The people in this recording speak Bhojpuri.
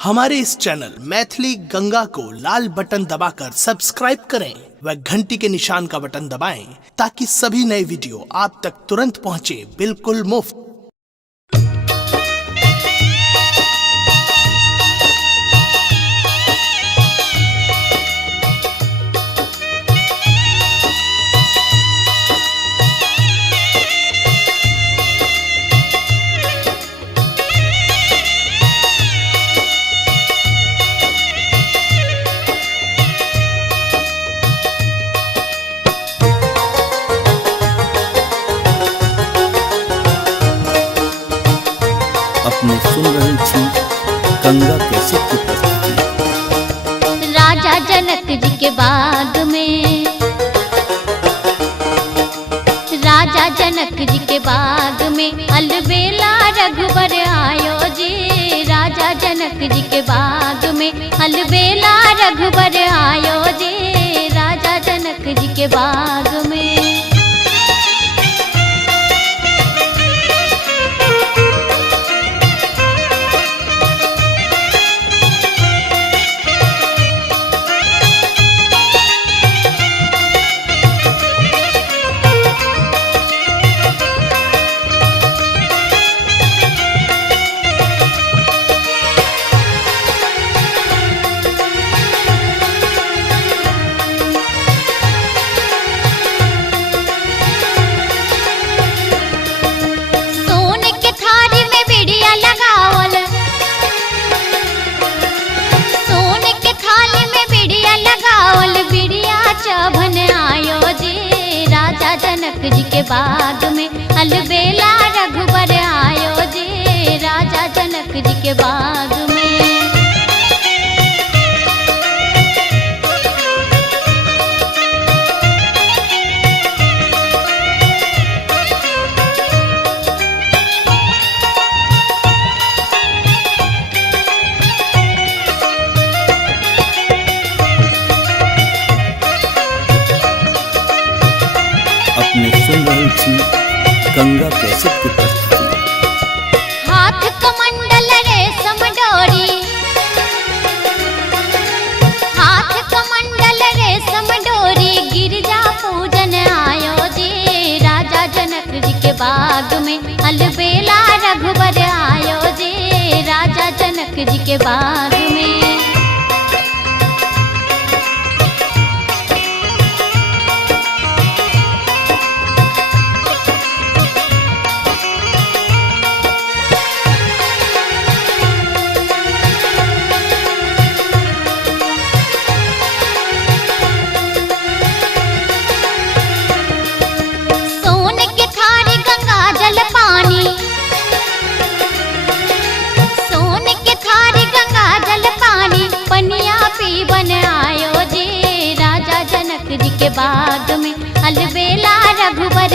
हमारे इस चैनल मैथिली गंगा को लाल बटन दबाकर सब्सक्राइब करें व घंटी के निशान का बटन दबाएं ताकि सभी नए वीडियो आप तक तुरंत पहुंचे बिल्कुल मुफ्त। अपने सुन रहे छी गंगा कैसेट की प्रस्तुति। राजा जनक जी के बाग में, राजा जनक जी के बाग में अलबेला रघुबर आयो जी। राजा जनक जी के बाग में अलबेला रघुबर आयो जी। राजा जनक जी के बाग में चभन आयो जी। राजा जनक जी के बाग में अलबेला रघुबर आयो जी। राजा जनक जी के बाग में अपने सुन रहे छी गंगा कैसेट की प्रस्तुति। हाथ कमंडल रेशम डोरी, हाथ कमंडल रेशम डोरी गिरजा पूजन आयो जी। राजा जनक जी के बाग में अलबेला रघुबर आयो जी। राजा जनक जी के बाग में जी के बाग में अलबेला रघुबर